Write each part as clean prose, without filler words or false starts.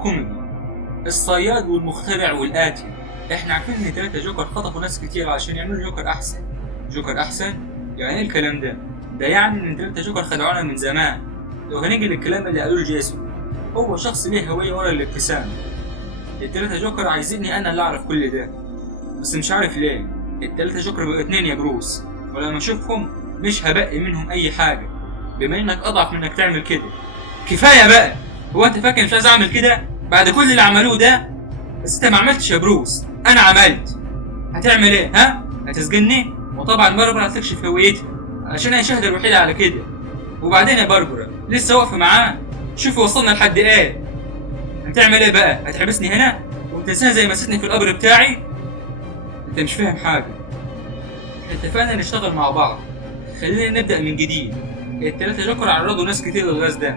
الكوميدي، الصياد والمخترع والقاتل. احنا عارفين ان 3 جوكر خطفوا ناس كتير عشان يعملوا جوكر احسن. جوكر احسن؟ يعني ايه الكلام ده؟ ده يعني ان 3 جوكر خدعونا من زمان. لو هنيجي للكلام اللي قالوه جيسون، هو شخص ليه هوية ورا الابتسامة. ال3 جوكر عايزيني انا اللي اعرف كل ده، بس مش عارف ليه. ال3 جوكر بقوا 2 يا بروس، ولما اشوفهم مش هبقي منهم اي حاجة. بما انك اضعف منك تعمل كده، كفاية بقى. هو انت فاكر مش عايز اعمل كده بعد كل اللي عملوه ده؟ بس انت ما عملتش يا بروس، انا عملت. هتعمل ايه؟ ها؟ هتسجني؟ وطبعا باربرا هتكشف هويتها علشان هي الشاهدة الوحيدة على كده. وبعدين يا باربرا لسه واقفة معاه؟ شوفي وصلنا لحد ايه. هتعمل ايه بقى؟ هتحبسني هنا وتنساها زي ما سيتني في القبر بتاعي؟ انت مش فاهم حاجة. احنا اتفقنا نشتغل مع بعض، خلينا نبدأ من جديد. ال3 جوكر عرضوا ناس كتير للغاز ده،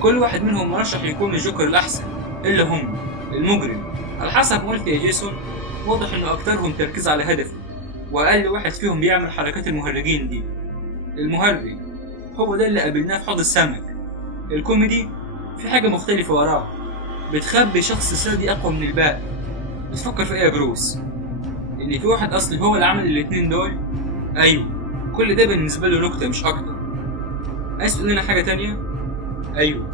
كل واحد منهم مرشح يكون الجوكر الأحسن، إلا هم المجرم. على حسب ما قلت يا جيسون، واضح إنه أكترهم تركيز على هدفه، وأقل واحد فيهم بيعمل حركات المهرجين دي. المهرج هو ده اللي قابلناه في حوض السمك. الكوميدي في حاجة مختلفة وراه، بتخبي شخص سادي أقوى من الباقي. بتفكر في إيه يا بروس؟ إن في واحد أصلي هو اللي عمل الاتنين دول؟ أيوه، كل ده بالنسبة له نكتة مش أكتر. عايز تقول لنا حاجة تانية؟ أيوه،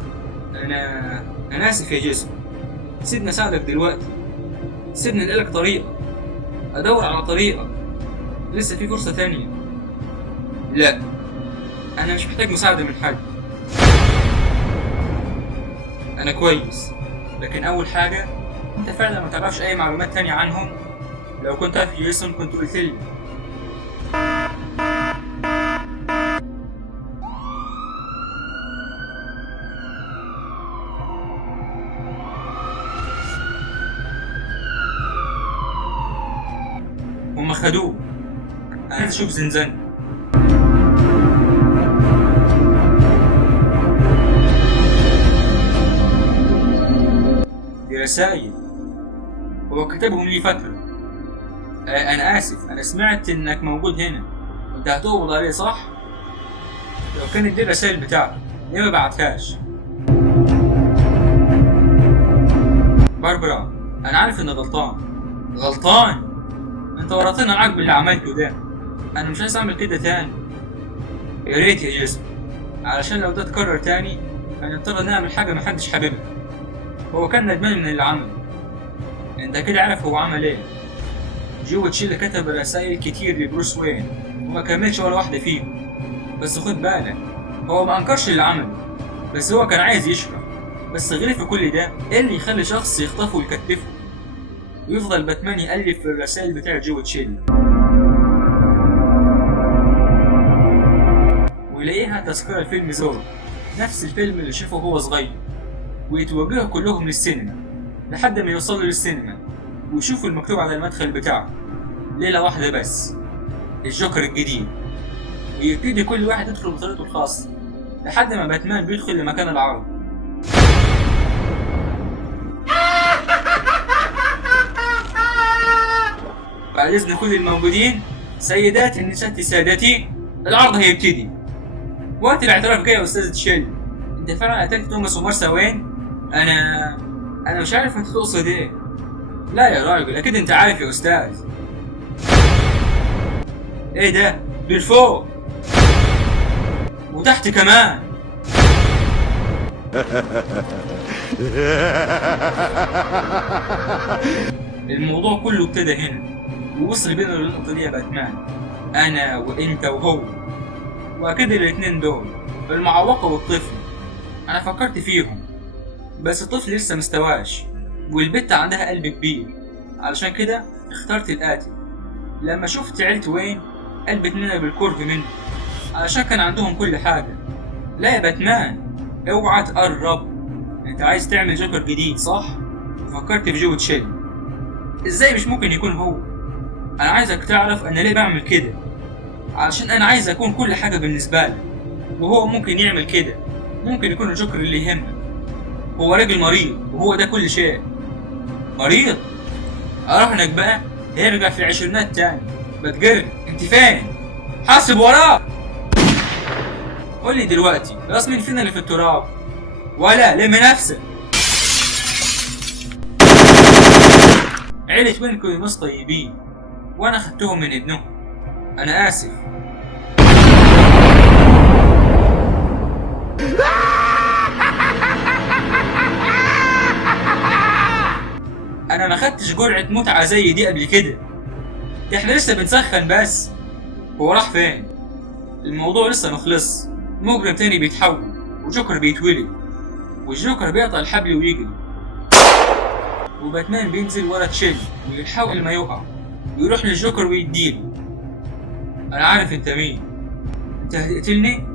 أنا آسف يا جيسون. سيبني أساعدك دلوقتي، سيبني ألاقيلك طريقة، أدور على طريقة. لسه في فرصة تانية. لا، أنا مش محتاج مساعدة من حد، أنا كويس. لكن أول حاجة، أنت فعلا ما تعرفش أي معلومات تانية عنهم؟ لو كنت عارف جيسون كنت قلتلي. هما خدوه. أنا عايز أشوف زنزانة. دي رسايل، هو كتبهم لي فترة. أنا آسف، أنا سمعت إنك موجود هنا. أنت هتقبض عليه صح؟ لو كانت دي الرسايل بتاعتك ليه ما بعتهاش؟ باربرا، أنا عارف إني غلطان. غلطان؟ أنت ورطتنا معاك باللي عملته ده. أنا مش عايز أعمل كده تاني. يا ريت يا جيسون، علشان لو ده اتكرر تاني هنضطر نعمل حاجة محدش حاببها. هو كان ندمان من اللي عمله. انت كده عارف هو عمل ايه. جو تشيل كتب رسائل كتير لبروس وين وما كملش ولا واحدة فيهم. بس خد بالك، هو ما انكرش اللي عمله، بس هو كان عايز يشرح. بس غير في كل ده، ايه اللي يخلي شخص يخطفه ويكتفه ويفضل باتمان يألف في الرسائل بتاع جو تشيل ويلاقيها تذكرة الفيلم زورو، نفس الفيلم اللي شافه وهو صغير، ويتوجهوا كلهم للسينما لحد ما يوصلوا للسينما ويشوفوا المكتوب على المدخل بتاعه ليلة واحدة بس، الجوكر الجديد. ويبتدي كل واحد يدخل بطريقته الخاصة لحد ما باتمان بيدخل لمكان العرض. بعد إذن كل الموجودين، سيداتي النساتي سادتي، العرض هيبتدي. وقت الاعتراف جاي يا أستاذ تشيل. أنت فعلا قتلت توماس ومارسا وين؟ أنا مش عارف أنت تقصد إيه. لا يا راجل، أكيد أنت عارف يا أستاذ. إيه ده؟ بالفوق وتحت كمان. الموضوع كله ابتدى هنا ووصل بينا للنقطة دي يا باتمان. أنا وأنت وهو، وأكيد الاتنين دول، المعوقة والطفل. أنا فكرت فيهم، بس الطفل لسه مستواش، والبت عندها قلب كبير، علشان كده اخترت القاتل. لما شفت عيلة وين قلبت منها بالكره منه، علشان كان عندهم كل حاجة. لا يا باتمان، اوعى تقرب. انت عايز تعمل جوكر جديد صح؟ فكرت في جو تشيل. ازاي مش ممكن يكون هو؟ انا عايزك تعرف انا ليه بعمل كده، علشان انا عايز اكون كل حاجة بالنسبة لك، وهو ممكن يعمل كده. ممكن يكون الجوكر اللي يهمك. هو راجل مريض وهو ده كل شيء. مريض؟ اراهنك بقى هيرجع في العشرينات تاني. بتجرب انت فين؟ حاسب وراك. قولي دلوقتي راس مين فينا اللي في التراب؟ ولا لم نفسك. عيلة وين كانوا ناس طيبين وانا خدتهم من ابنهم. انا اسف. انا ما خدتش جرعة متعة زي دي قبل كده. احنا لسه بنسخن بس. هو راح فين؟ الموضوع لسه مخلص. مجرم تاني بيتحول وجوكر بيتولد والجوكر بيقطع الحبل ويجري وباتمان بينزل ورا تشيل ويحاول ما يقع ويروح للجوكر ويديله. انا عارف انت مين. انت هتقتلني؟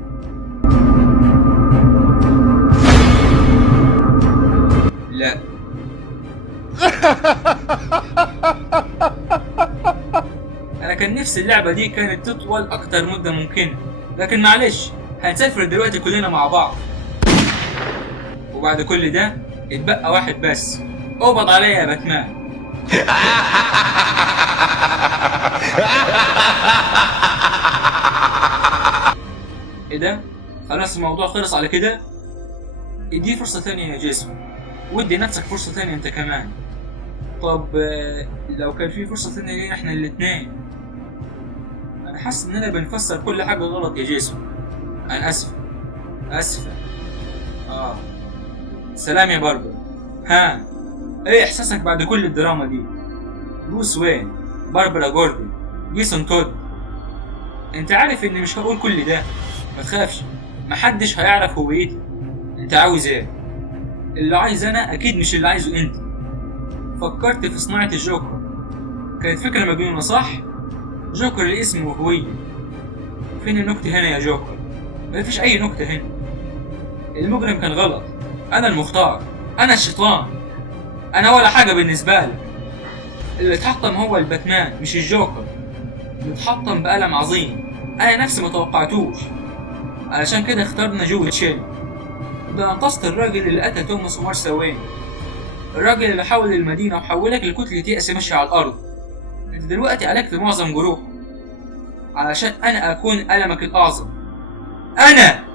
لا. انا كان نفسي اللعبة دي كانت تطول اكتر مدة ممكنة، لكن معلش هنسافر دلوقتي كلنا مع بعض. وبعد كل ده اتبقى واحد بس. اقبض عليا يا باتمان. ايه ده؟ خلاص الموضوع خلص على كده؟ ادي فرصة تانية يا جيسون، ودي نفسك فرصة تانية انت كمان. طب لو كان في فرصة تانية لينا احنا الاتنين. انا حاسس اننا بنفسر كل حاجة غلط يا جيسون. انا اسفة. سلام يا باربر. ها، ايه احساسك بعد كل الدراما دي؟ بروس وين، باربرا جوردن، جيسون تود. انت عارف اني مش هقول كل ده. ما تخافش، محدش هيعرف هويتي. انت عاوز ايه؟ اللي عايز انا اكيد مش اللي عايزه انت. فكرت في صناعة الجوكر، كانت فكرة مجنونة صح؟ جوكر الاسم وهوية. فين النكتة هنا يا جوكر؟ مفيش اي نكتة هنا. المجرم كان غلط، انا المختار، انا الشيطان، انا ولا حاجة بالنسبة لك. اللي اتحطم هو الباتمان مش الجوكر. متحطم بألم عظيم انا نفسي متوقعتوش. علشان كده اخترنا جو تشيل. ده انقذت الراجل اللي قتل توماس ومارسا وين، الراجل اللي حول المدينة وحولك لكتلة يأس ماشية على الأرض. انت دلوقتي عالجت معظم جروح علشان أنا أكون ألمك الأعظم. أنا